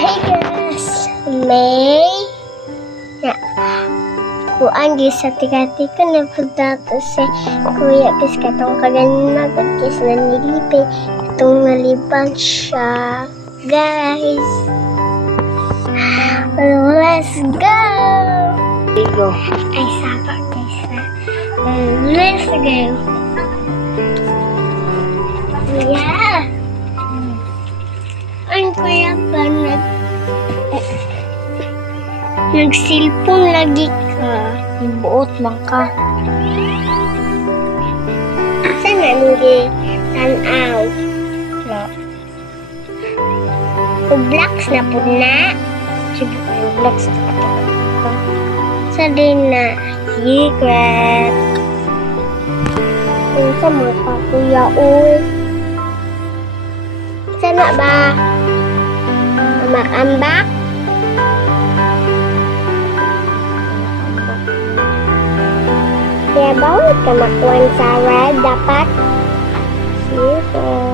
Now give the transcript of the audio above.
Hi guys! May kuan di sa tika-tika na pagdato si Kuya kis katong kaganina kis nanilipi katong naliban siya. Guys! Let's go! Go. Ay, sapa guys na. Let's go! Yeah! Ang kuya ba nagsilpon lagi ka? Buot lang ka. Asa na hindi tanaw? Na. Blocks na po na. Sige, yung vlog sa katakan. Sa din na secret. Yung sa mga kakuya uy. Sana ba? Makambak? Kaya bawat ka makuhan sa red dapat? Secret.